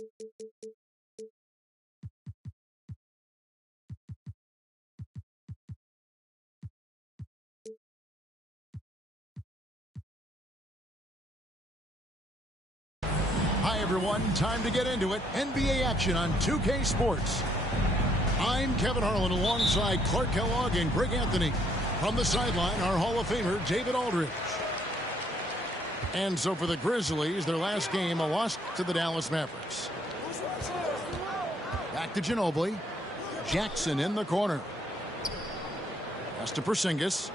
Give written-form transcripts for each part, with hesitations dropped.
Hi, everyone. Time to get into it. NBA action on 2K Sports. I'm Kevin Harlan alongside Clark Kellogg and Greg Anthony. From the sideline, our Hall of Famer, David Aldridge. And so for the Grizzlies, their last game, a loss to the Dallas Mavericks. Back to Ginobili. Jackson in the corner. Pass to Porzingis.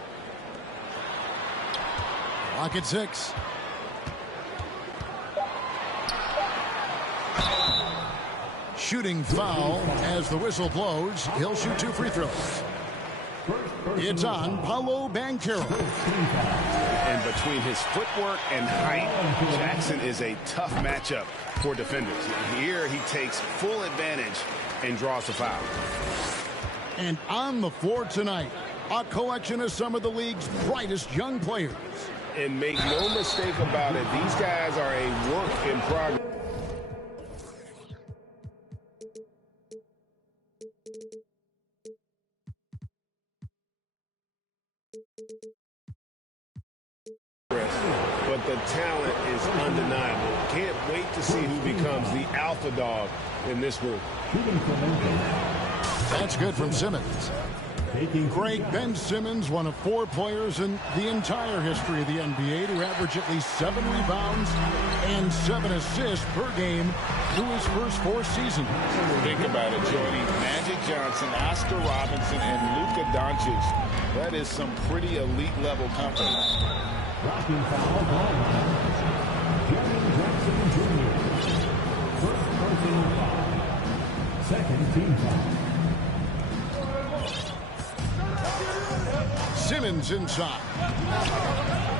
Clock at 6. Shooting foul as the whistle blows. He'll shoot 2 free throws. It's on Paolo Banchero. And between his footwork and height, Jackson is a tough matchup for defenders. Here he takes full advantage and draws the foul. And on the floor tonight, a collection of some of the league's brightest young players. And make no mistake about it, these guys are a work in progress. But the talent is undeniable. Can't wait to see who becomes the alpha dog in this group. That's good from Simmons. Greg, Ben Simmons, one of 4 players in the entire history of the NBA to average at least 7 rebounds and 7 assists per game through his first 4 seasons. Think about it, Jody. Magic Johnson, Oscar Robinson, and Luka Doncic. That is some pretty elite level company. Blocking foul, ball line. Jaren Jackson Jr. First personal foul. Second team foul. Simmons inside.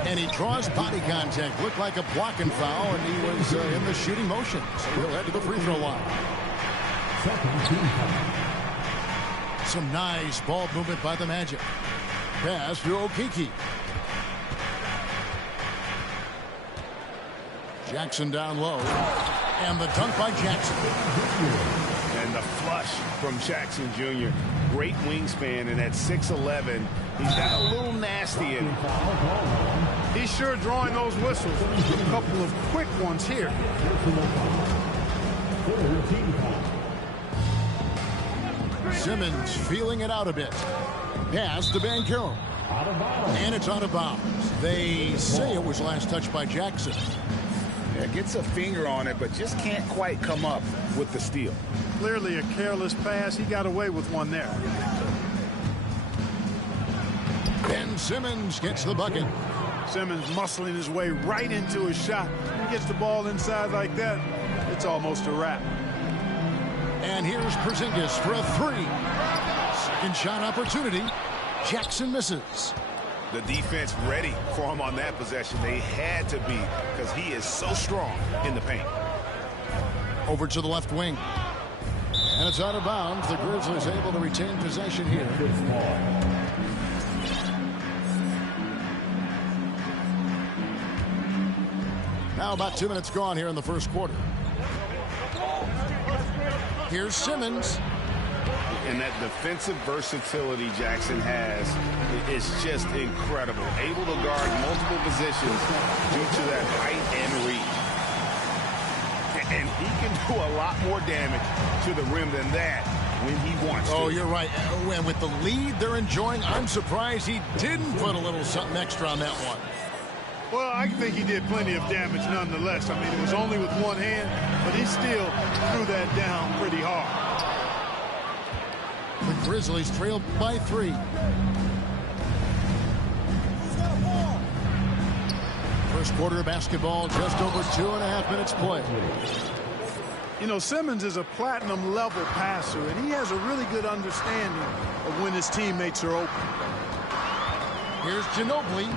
And he draws body contact. Looked like a blocking foul, and he was in the shooting motion. So he'll head to the free throw line. Second team foul. Some nice ball movement by the Magic. Pass to Okeke. Jackson down low. And the dunk by Jackson. And the flush from Jackson Jr. Great wingspan, and at 6'11", he's got a little nasty in him. He's sure drawing those whistles. A couple of quick ones here. Simmons feeling it out a bit. Pass to Banchero. And it's out of bounds. They say it was last touched by Jackson. Yeah, gets a finger on it, but just can't quite come up with the steal. Clearly a careless pass. He got away with one there. Ben Simmons gets the bucket. Simmons muscling his way right into his shot. When he gets the ball inside like that, it's almost a wrap. And here's Porzingis for a 3. Second shot opportunity. Jackson misses. The defense ready for him on that possession. They had to be, because he is so strong in the paint. Over to the left wing. And it's out of bounds. The Grizzlies able to retain possession here. Now about 2 minutes gone here in the first quarter. Here's Simmons. And that defensive versatility Jackson has is just incredible. Able to guard multiple positions due to that height and reach. And he can do a lot more damage to the rim than that when he wants to. Oh, you're right. And with the lead they're enjoying, I'm surprised he didn't put a little something extra on that one. Well, I think he did plenty of damage nonetheless. I mean, it was only with one hand, but he still threw that down pretty hard. The Grizzlies trail by 3. First quarter of basketball, just over 2.5 minutes play. You know, Simmons is a platinum-level passer, and he has a really good understanding of when his teammates are open. Here's Ginobili.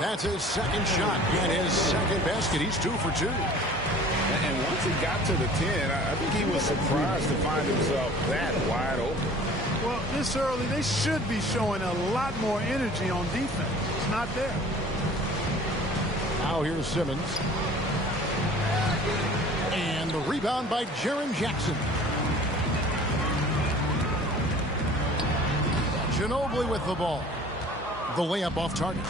That's his second shot and his second basket. He's 2 for 2. And once he got to the 10, I think he was surprised to find himself that wide open. Well, this early, they should be showing a lot more energy on defense. It's not there. Now here's Simmons. And the rebound by Jaren Jackson. Ginobili with the ball. The layup off target.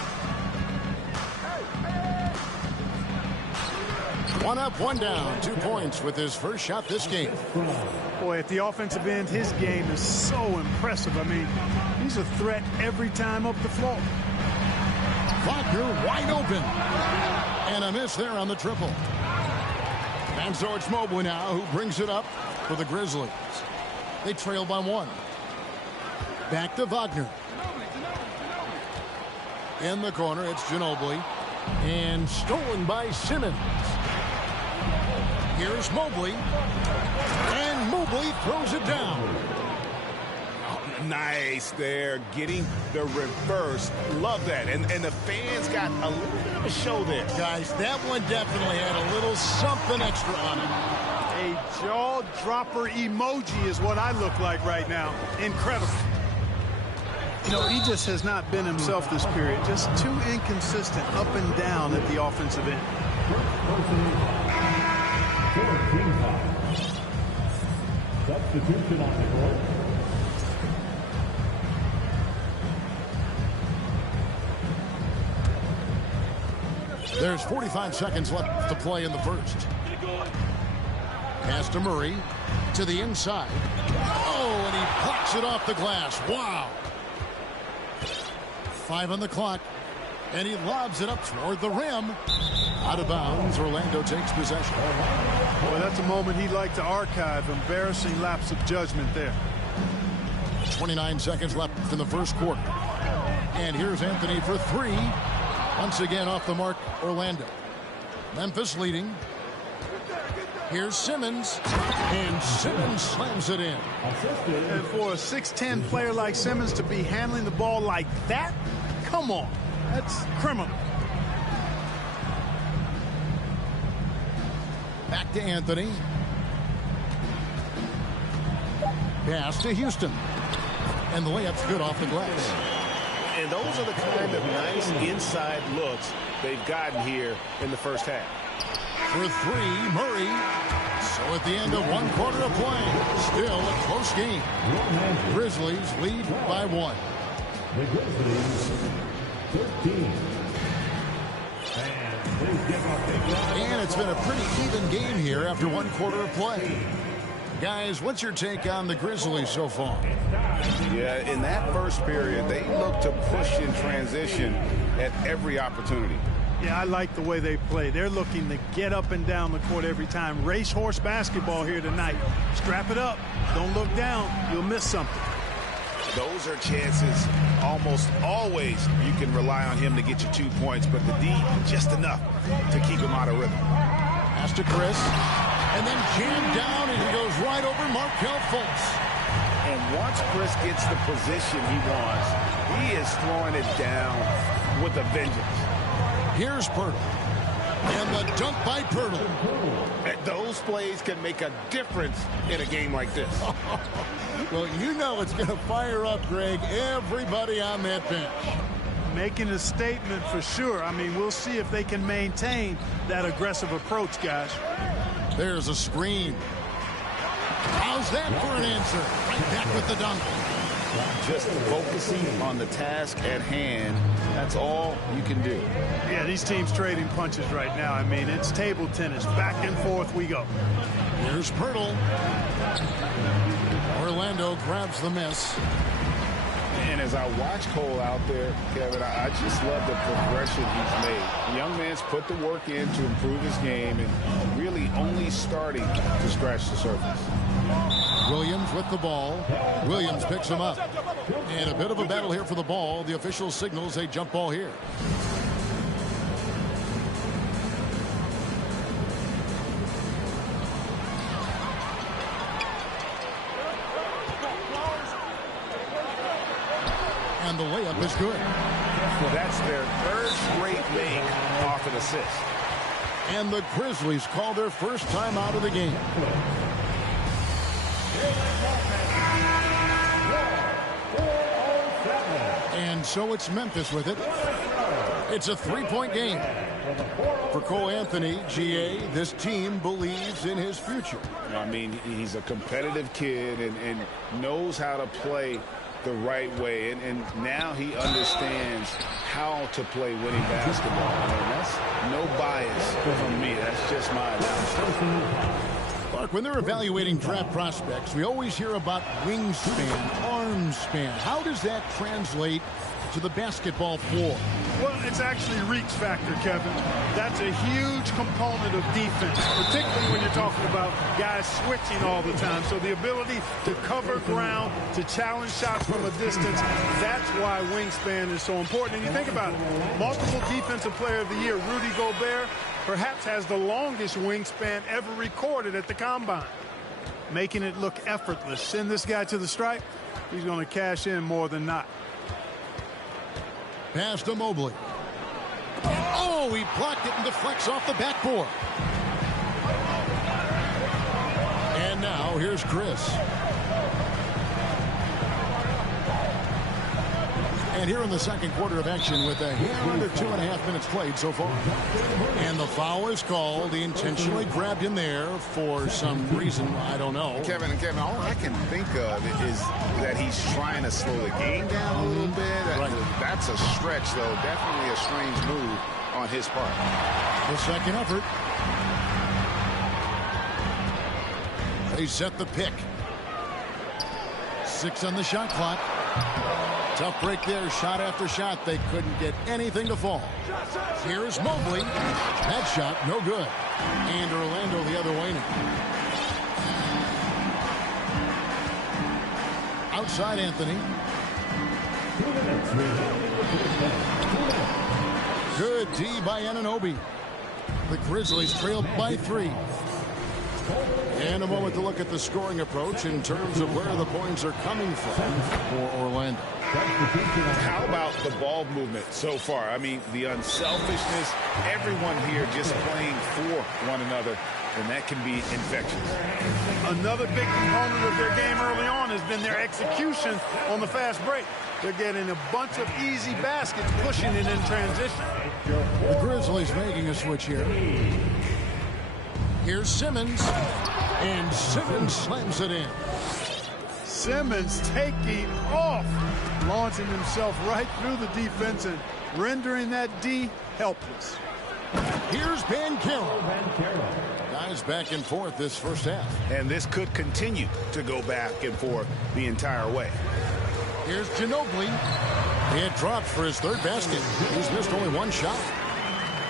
One up, one down. 2 points with his first shot this game. Boy, at the offensive end, his game is so impressive. I mean, he's a threat every time up the floor. Wagner wide open. And a miss there on the triple. And so it's Mobley now who brings it up for the Grizzlies. They trail by 1. Back to Wagner. In the corner, it's Ginobili. And stolen by Simmons. Here's Mobley. And Mobley throws it down. Oh, nice there. Getting the reverse. Love that. And the fans got a little bit of a show there. Guys, that one definitely had a little something extra on it. A jaw-dropper emoji is what I look like right now. Incredible. You know, he just has not been himself this period. Just too inconsistent up and down at the offensive end. Substitution on the court. There's 45 seconds left to play in the first. Pass to Murray to the inside. Oh, and he blocks it off the glass. Wow. 5 on the clock. And he lobs it up toward the rim. Out of bounds. Orlando takes possession. Boy, that's a moment he'd like to archive. Embarrassing lapse of judgment there. 29 seconds left in the first quarter. And here's Anthony for 3. Once again off the mark, Orlando. Memphis leading. Here's Simmons. And Simmons slams it in. And for a 6'10 player like Simmons to be handling the ball like that, come on. That's criminal. Back to Anthony. Pass to Houston. And the layup's good off the glass. And those are the kind of nice inside looks they've gotten here in the first half. For 3, Murray. So at the end of 1 quarter of play, still a close game. Grizzlies lead by 1. The Grizzlies, 13. And it's been a pretty even game here after 1 quarter of play. Guys, what's your take on the Grizzlies so far? Yeah, in that first period, they looked to push in transition at every opportunity. Yeah, I like the way they play. They're looking to get up and down the court every time. Racehorse basketball here tonight. Strap it up. Don't look down. You'll miss something. Those are chances almost always you can rely on him to get you 2 points, but the D just enough to keep him out of rhythm. Pass to Chris. And then jammed down, and he goes right over Markelle Fultz. And once Chris gets the position he wants, he is throwing it down with a vengeance. Here's Pirtle. And the dunk by Pirtle. And those plays can make a difference in a game like this. Well, you know it's going to fire up, Greg, everybody on that bench. Making a statement for sure. I mean, we'll see if they can maintain that aggressive approach, guys. There's a screen. How's that for an answer? Right back with the dunk. Just focusing on the task at hand, that's all you can do. Yeah, these teams trading punches right now. I mean, it's table tennis. Back and forth we go. Here's Pirtle. Orlando grabs the miss. And as I watch Cole out there, Kevin, I just love the progression he's made. The young man's put the work in to improve his game and really only starting to scratch the surface. Williams with the ball. Williams picks him up. And a bit of a battle here for the ball. The official signals a jump ball here. And the layup is good. That's their third straight make off an assist. And the Grizzlies call their first time out of the game. And so it's Memphis with it. It's a 3-point game. For Cole Anthony, GA, this team believes in his future. I mean, he's a competitive kid and knows how to play the right way. And now he understands how to play winning basketball. I mean, that's no bias from me. That's just my analysis. Look, when they're evaluating draft prospects, we always hear about wingspan, arm span. How does that translate to the basketball floor? Well, it's actually reach factor, Kevin. That's a huge component of defense, particularly when you're talking about guys switching all the time. So the ability to cover ground, to challenge shots from a distance, that's why wingspan is so important. And you think about it, multiple defensive player of the year, Rudy Gobert, perhaps has the longest wingspan ever recorded at the Combine, making it look effortless. Send this guy to the stripe, he's going to cash in more than not. Pass to Mobley. Oh, he blocked it and deflects off the backboard. And now here's Chris. And here in the second quarter of action with a hair under 2.5 minutes played so far. And the foul is called. He intentionally grabbed him there for some reason. I don't know. Kevin, all I can think of is that he's trying to slow the game down a little bit. Right. That's a stretch, though. Definitely a strange move on his part. The second effort. They set the pick. 6 on the shot clock. Tough break there, shot after shot. They couldn't get anything to fall. Here's Mobley. That shot, no good. And Orlando the other way now. Outside Anthony. Good D by Anunoby. The Grizzlies trail by 3. And a moment to look at the scoring approach in terms of where the points are coming from for Orlando. How about the ball movement so far? I mean, the unselfishness, everyone here just playing for one another, and that can be infectious. Another big component of their game early on has been their execution on the fast break. They're getting a bunch of easy baskets, pushing it in transition. The Grizzlies making a switch here. Here's Simmons, and Simmons slams it in. Simmons taking off, launching himself right through the defense and rendering that D helpless. Here's Banchero. Guys back and forth this first half. And this could continue to go back and forth the entire way. Here's Ginobili. He had dropped for his third basket. He's missed only one shot.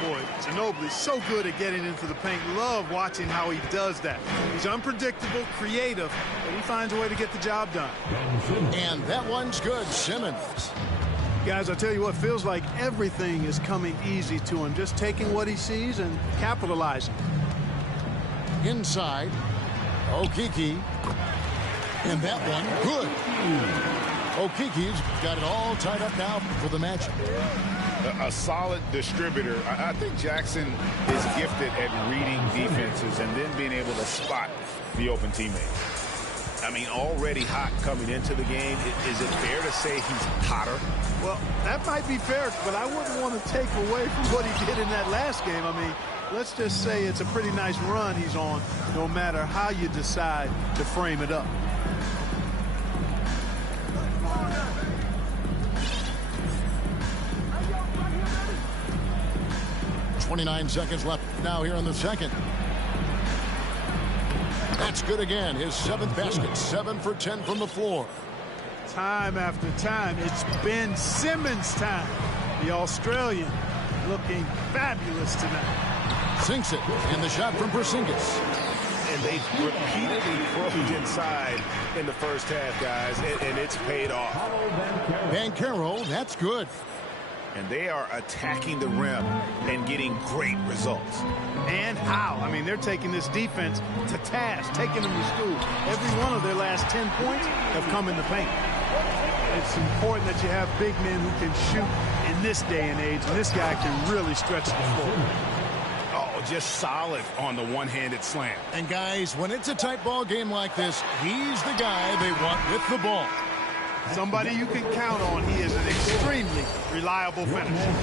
Boy, Ginobili's so good at getting into the paint. Love watching how he does that. He's unpredictable, creative, but he finds a way to get the job done. And that one's good, Simmons. Guys, I tell you what, feels like everything is coming easy to him. Just taking what he sees and capitalizing. Inside, Okeke. And that one, good. Okeke's got it all tied up now for the matchup. A solid distributor. I think Jackson is gifted at reading defenses and then being able to spot the open teammate. I mean, already hot coming into the game. Is it fair to say he's hotter? Well, that might be fair, but I wouldn't want to take away from what he did in that last game. I mean, let's just say it's a pretty nice run he's on, no matter how you decide to frame it up. 29 seconds left now here in the second. That's good again. His 7th basket. 7 for 10 from the floor. Time after time, it's Ben Simmons' time. The Australian looking fabulous tonight. Sinks it. And the shot from Porzingis. And they've repeatedly probed inside in the first half, guys, and it's paid off. Banchero, that's good. And they are attacking the rim and getting great results. And how? I mean, they're taking this defense to task, taking them to school. Every one of their last 10 points have come in the paint. It's important that you have big men who can shoot in this day and age, and this guy can really stretch the floor. Oh, just solid on the one-handed slam. And guys, when it's a tight ball game like this, he's the guy they want with the ball. Somebody you can count on. He is an extremely reliable finisher.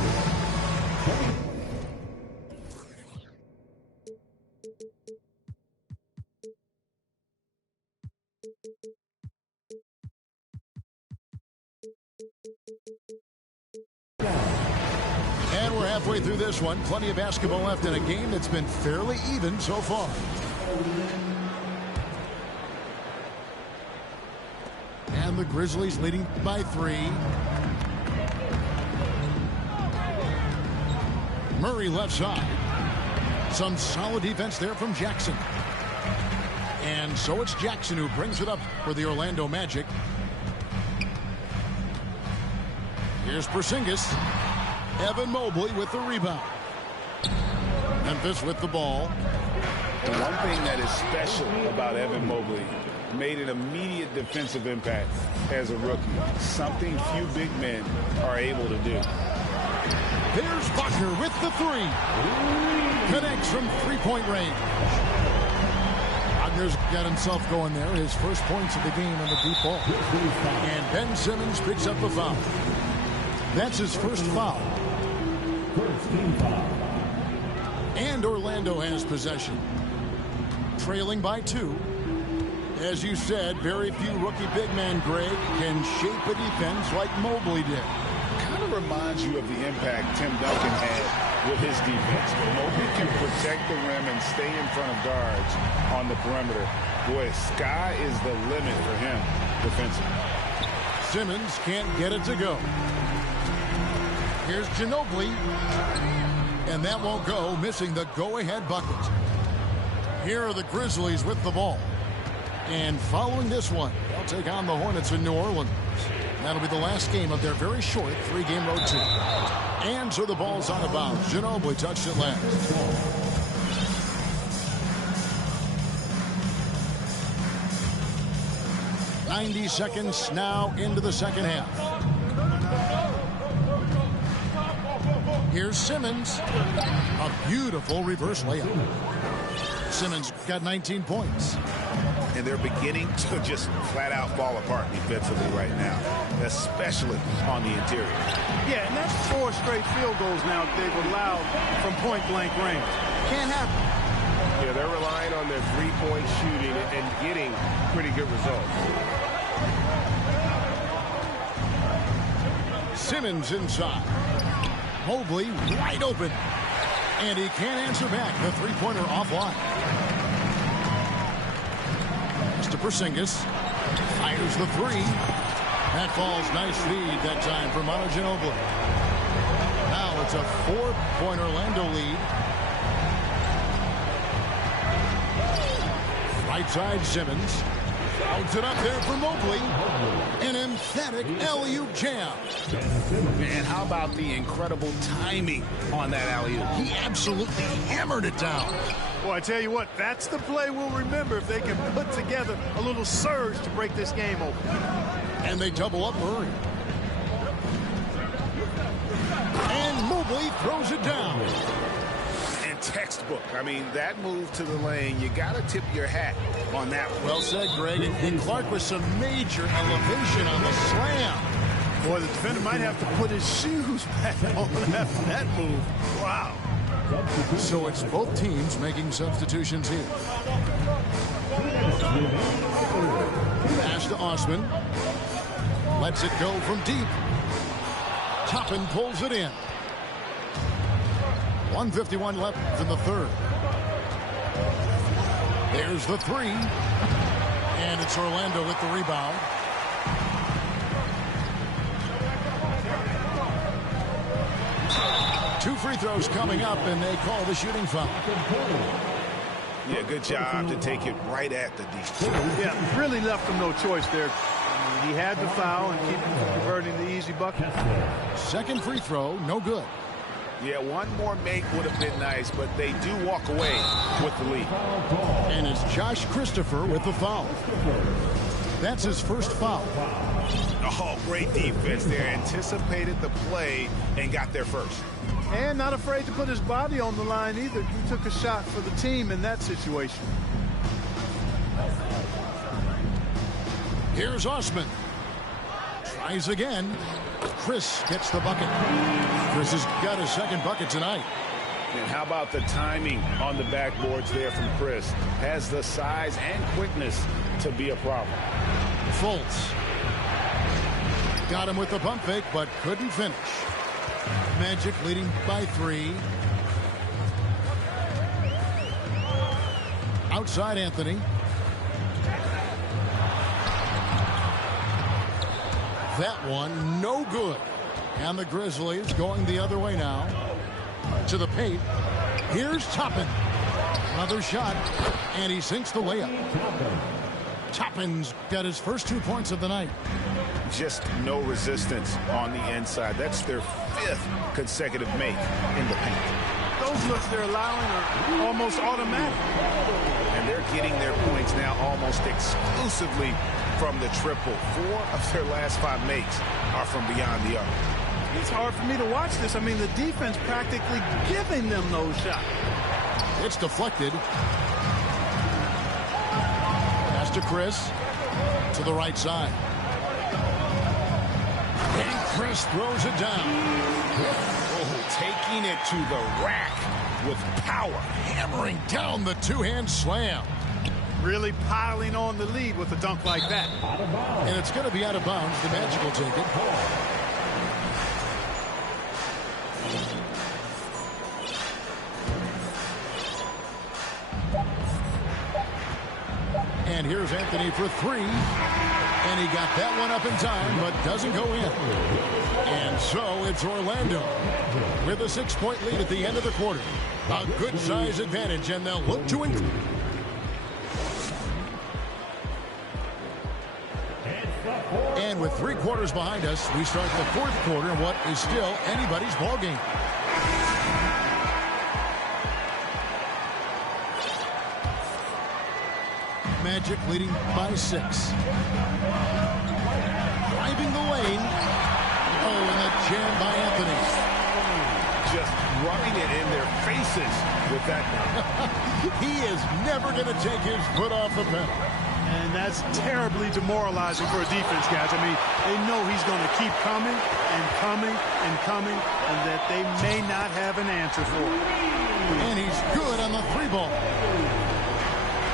And we're halfway through this one. Plenty of basketball left in a game that's been fairly even so far. And the Grizzlies leading by 3. Murray left side. Some solid defense there from Jackson. And so it's Jackson who brings it up for the Orlando Magic. Here's Porzingis. Evan Mobley with the rebound. Memphis with the ball. The one thing that is special about Evan Mobley, made an immediate defensive impact as a rookie. Something few big men are able to do. There's Buckner with the 3. Connects from three-point range. Buckner's got himself going there. His first points of the game on the deep ball. And Ben Simmons picks up the foul. That's his first foul. And Orlando has possession. Trailing by 2. As you said, very few rookie big men, Greg, can shape a defense like Mobley did. Kind of reminds you of the impact Tim Duncan had with his defense. Mobley can protect the rim and stay in front of guards on the perimeter. Boy, sky is the limit for him defensively. Simmons can't get it to go. Here's Ginobili. And that won't go, missing the go-ahead bucket. Here are the Grizzlies with the ball. And following this one, they'll take on the Hornets in New Orleans. That'll be the last game of their very short 3-game road trip. And so the ball's out of bounds. Ginobili touched it last. "90 seconds now into the second half. Here's Simmons. A beautiful reverse layup. Simmons got 19 points. And they're beginning to just flat out fall apart defensively right now, especially on the interior. Yeah, and that's 4 straight field goals now they've allowed from point-blank range. Can't happen. Yeah, they're relying on their three-point shooting and getting pretty good results. Simmons inside. Mobley wide open. And he can't answer back. The three-pointer offline. To Porzingis. Fires the 3. That falls. Nice feed that time for Manu Ginobili. Now it's a 4-point Orlando lead. Right side Simmons. Outs it up there for Mobley. An emphatic alley-oop jam. Man, how about the incredible timing on that alley-oop? He absolutely hammered it down. Well, I tell you what, that's the play we'll remember if they can put together a little surge to break this game open. And they double up Murray. And Mobley throws it down. And textbook. I mean, that move to the lane, you got to tip your hat on that one. Well said, Greg. And Clark with some major elevation on the slam. Boy, the defender might have to put his shoes back on after that move. Wow. So it's both teams making substitutions here. Pass to Osman. Lets it go from deep. Toppin pulls it in. 1:51 left in the third. There's the 3. And it's Orlando with the rebound. Two free throws coming up, and they call the shooting foul. Yeah, good job to take it right at the D. Yeah, really left him no choice there. He had the foul and keep him from converting the easy bucket. Second free throw, no good. Yeah, one more make would have been nice, but they do walk away with the lead. And it's Josh Christopher with the foul. That's his first foul. Oh, great defense there. Anticipated the play and got there first. And not afraid to put his body on the line either. He took a shot for the team in that situation. Here's Osman. Tries again. Chris gets the bucket. Chris has got his second bucket tonight. And how about the timing on the backboards there from Chris? Has the size and quickness to be a problem. Fultz got him with the pump fake, but couldn't finish. Magic leading by 3. Outside Anthony. That one no good. And the Grizzlies going the other way now. To the paint. Here's Toppin. Another shot. And he sinks the layup. Toppin's got his first 2 points of the night. Just no resistance on the inside. That's their 5th consecutive make in the paint. Those looks they're allowing are almost automatic. And they're getting their points now almost exclusively from the triple. 4 of their last 5 makes are from beyond the arc. It's hard for me to watch this. I mean, the defense practically giving them those shots. It's deflected. Pass to Chris. To the right side. And Chris throws it down. Oh, taking it to the rack with power. Hammering down the two-hand slam. Really piling on the lead with a dunk like that. And it's going to be out of bounds. The Magic will take it. And here's Anthony for 3. And he got that one up in time, but doesn't go in. And so it's Orlando with a 6-point lead at the end of the quarter. A good size advantage, and they'll look to increase. And with 3 quarters behind us, we start the 4th quarter in what is still anybody's ball game. Magic leading by 6. Driving the lane. Oh, and a jam by Anthony. Just rubbing it in their faces with that. He is never going to take his foot off the pedal. And that's terribly demoralizing for a defense, guys. I mean, they know he's going to keep coming and coming and coming, and that they may not have an answer for it. And he's good on the 3-ball.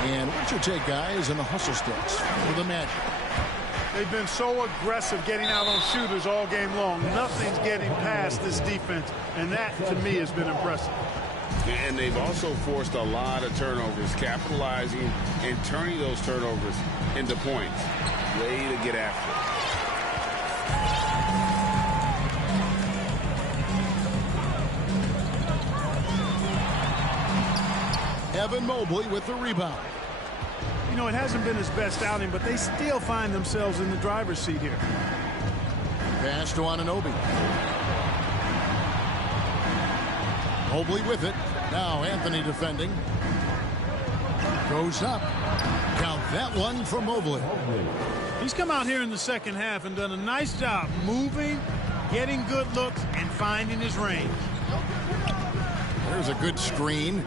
And what's your take, guys, in the hustle sticks for the Magic? They've been so aggressive getting out on shooters all game long. Nothing's getting past this defense, and that, to me, has been impressive. And they've also forced a lot of turnovers, capitalizing and turning those turnovers into points. Way to get after it. Evan Mobley with the rebound. You know, it hasn't been his best outing, but they still find themselves in the driver's seat here. Pass to Anunoby. Mobley with it. Now Anthony defending. Goes up. Count that one for Mobley. He's come out here in the second half and done a nice job moving, getting good looks, and finding his range. There's a good screen.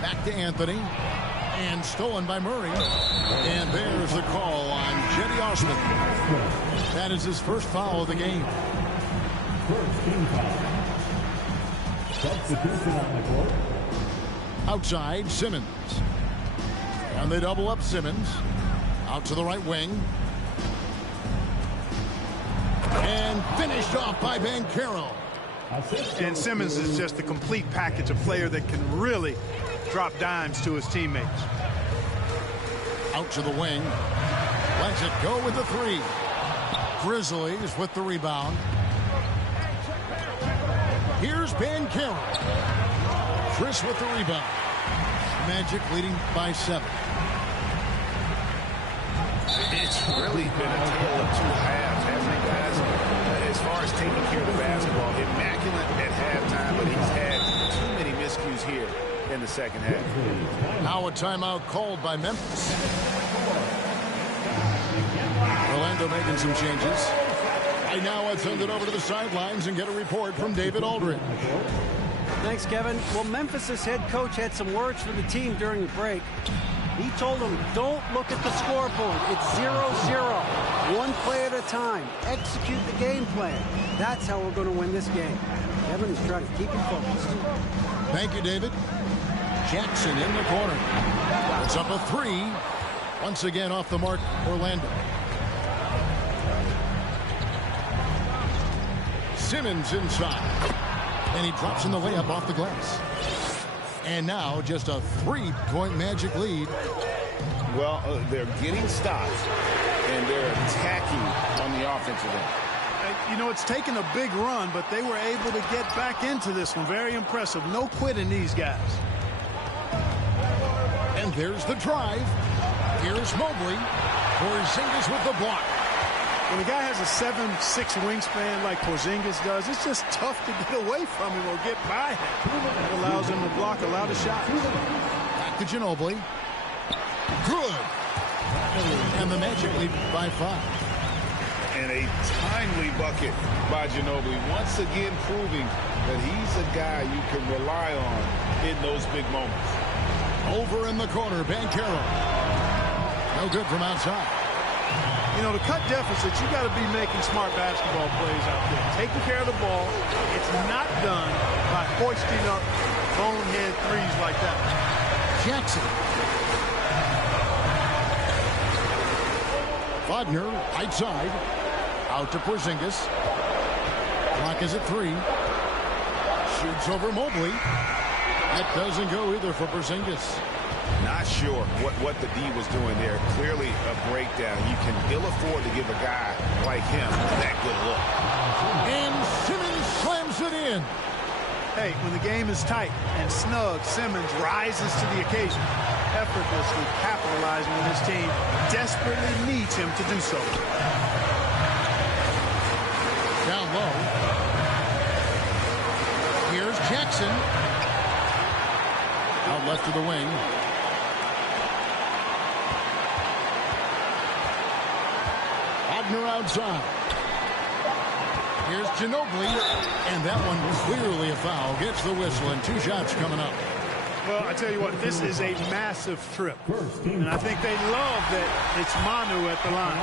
Back to Anthony. And stolen by Murray. And there's the call on Jetty Osman. That is his first foul of the game. First team foul. Substitution on the court. Outside, Simmons. And they double up Simmons. Out to the right wing. And finished off by Banchero. And Simmons is just a complete package, a player that can really drop dimes to his teammates. Out to the wing. Lets it go with the 3. Grizzlies with the rebound. Here's Banchero. Chris with the rebound. Magic leading by 7. It's really been a tale of 2 halves, hasn't it, guys? As far as taking care of the basketball, immaculate at halftime, but he's had too many miscues here in the second half. Now a timeout called by Memphis. Orlando making some changes. Right now, I'll send it over to the sidelines and get a report from David Aldridge. Thanks, Kevin. Well, Memphis's head coach had some words for the team during the break. He told them, don't look at the scoreboard. It's 0-0. One play at a time. Execute the game plan. That's how we're going to win this game. Kevin is trying to keep him focused. Thank you, David. Jackson in the corner. It's up a three. Once again off the mark, Orlando. Simmons inside. And he drops in the layup off the glass. And now just a 3-point Magic lead. Well, they're getting stops, and they're attacking on the offensive end. You know, it's taken a big run, but they were able to get back into this one. Very impressive. No quitting these guys. And there's the drive. Here's Mobley. Porzingis with the block. When a guy has a 7'6" wingspan like Porzingis does, it's just tough to get away from him or get by him. It allows him to block a lot of shots. Back to Ginobili. Good. And the Magic lead by 5. And a timely bucket by Ginobili, once again proving that he's a guy you can rely on in those big moments. Over in the corner, Banchero. No good from outside. You know, to cut deficits, you got to be making smart basketball plays out there. Taking care of the ball. It's not done by hoisting up bonehead threes like that. Jackson. Wagner, right side. Out to Porzingis. Clock is at 3. Shoots over Mobley. That doesn't go either for Porzingis. Not sure what the D was doing there. Clearly a breakdown. You can ill afford to give a guy like him that good look. And Simmons slams it in. Hey, when the game is tight and snug, Simmons rises to the occasion, effortlessly capitalizing when his team desperately needs him to do so. Down low. Here's Jackson. Out left to the wing. Wagner outside. Here's Ginobili, and that one was clearly a foul. Gets the whistle, and 2 shots coming up. Well, I tell you what, this is a massive trip. And I think they love that it's Manu at the line.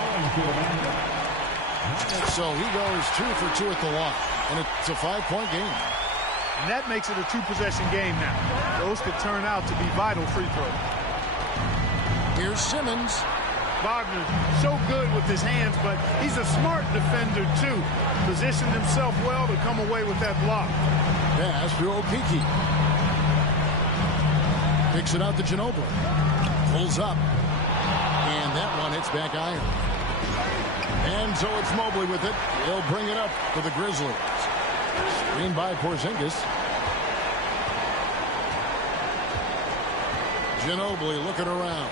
So he goes 2 for 2 at the line, and it's a 5-point game. And that makes it a 2-possession game now. Those could turn out to be vital free throws. Here's Simmons. Wagner, so good with his hands, but he's a smart defender, too. Positioned himself well to come away with that block. Pass to Okiki. Picks it out to Ginobili. Pulls up. And that one hits back iron. And so it's Mobley with it. He'll bring it up for the Grizzlies. Screen by Porzingis. Ginobili looking around.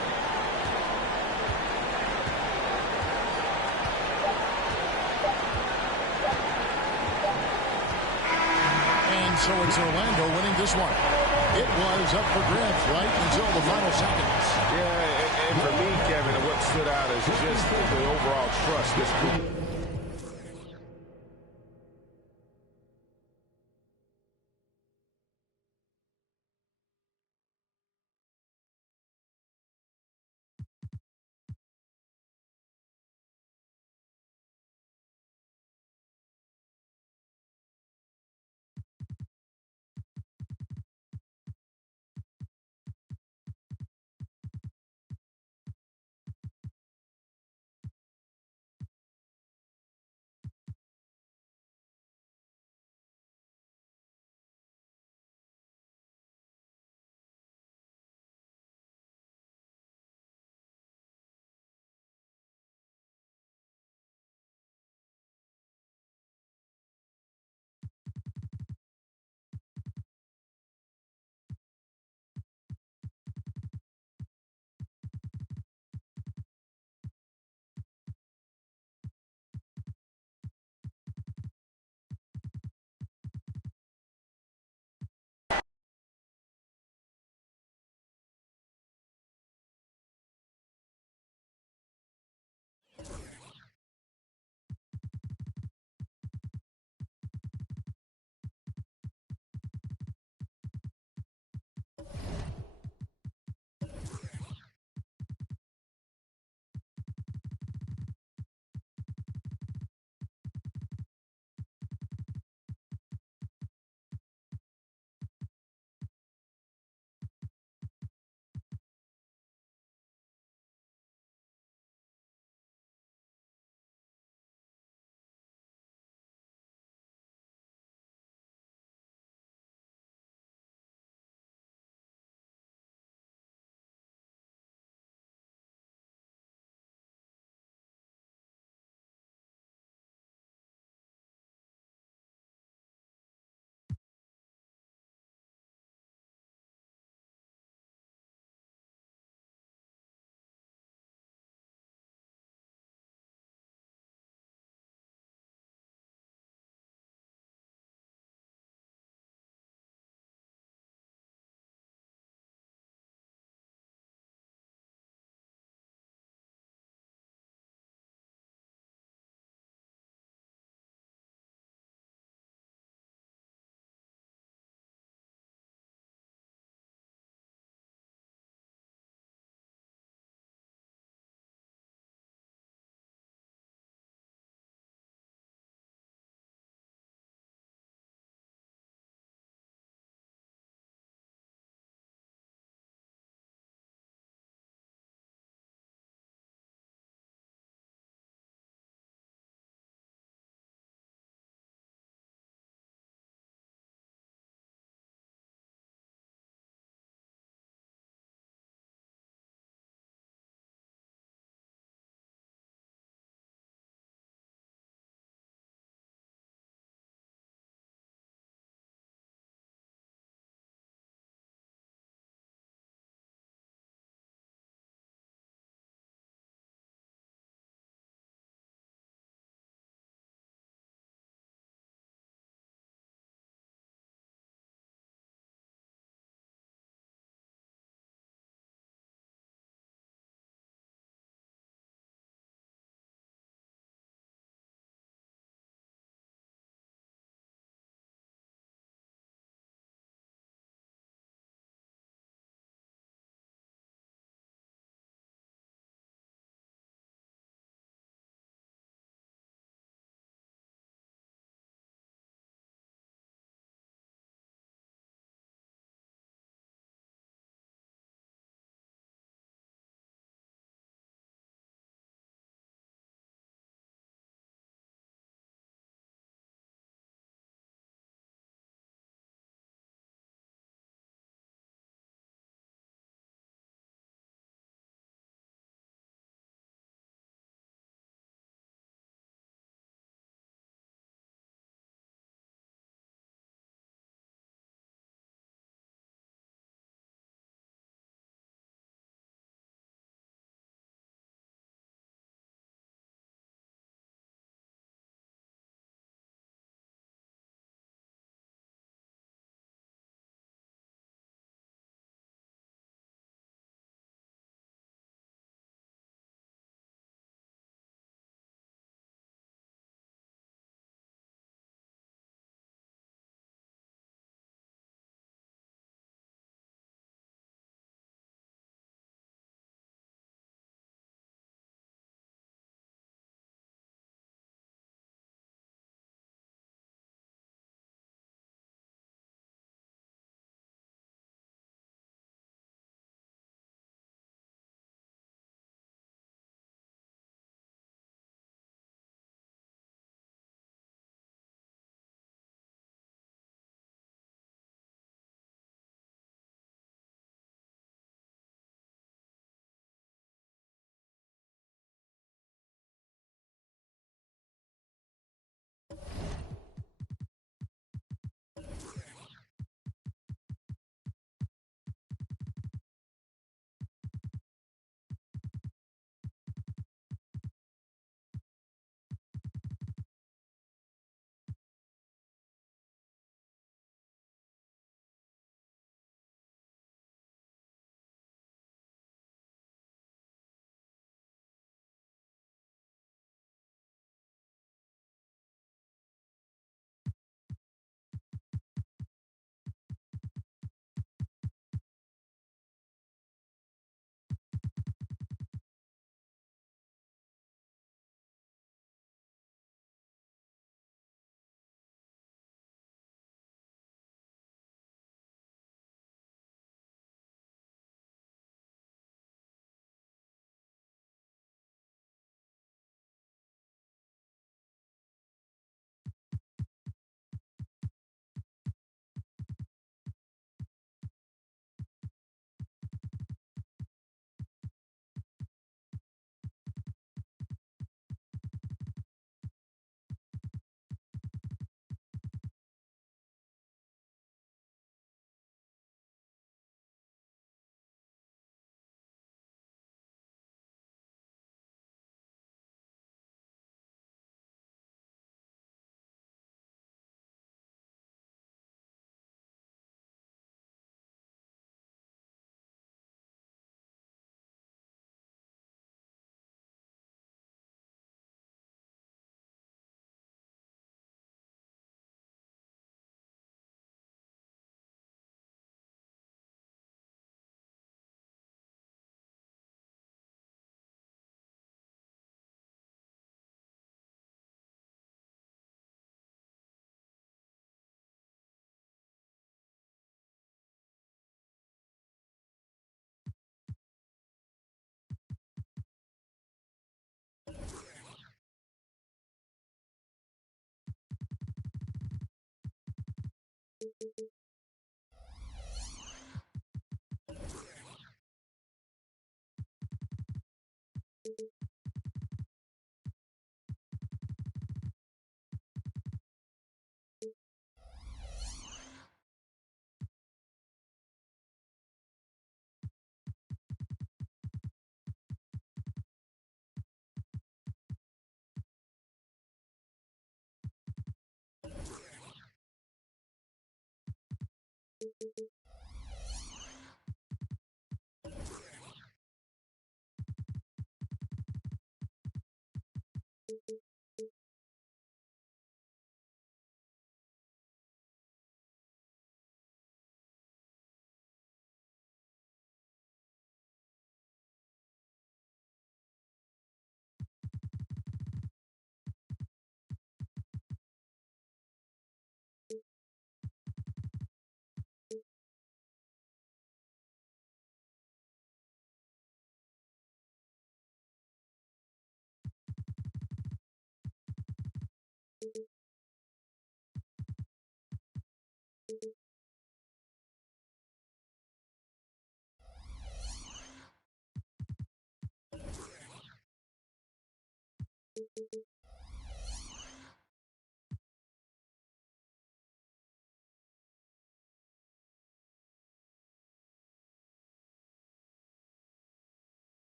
And so it's Orlando winning this one. It was up for grabs right until the final seconds. Yeah, and for me, Kevin, what stood out is just the overall trust this group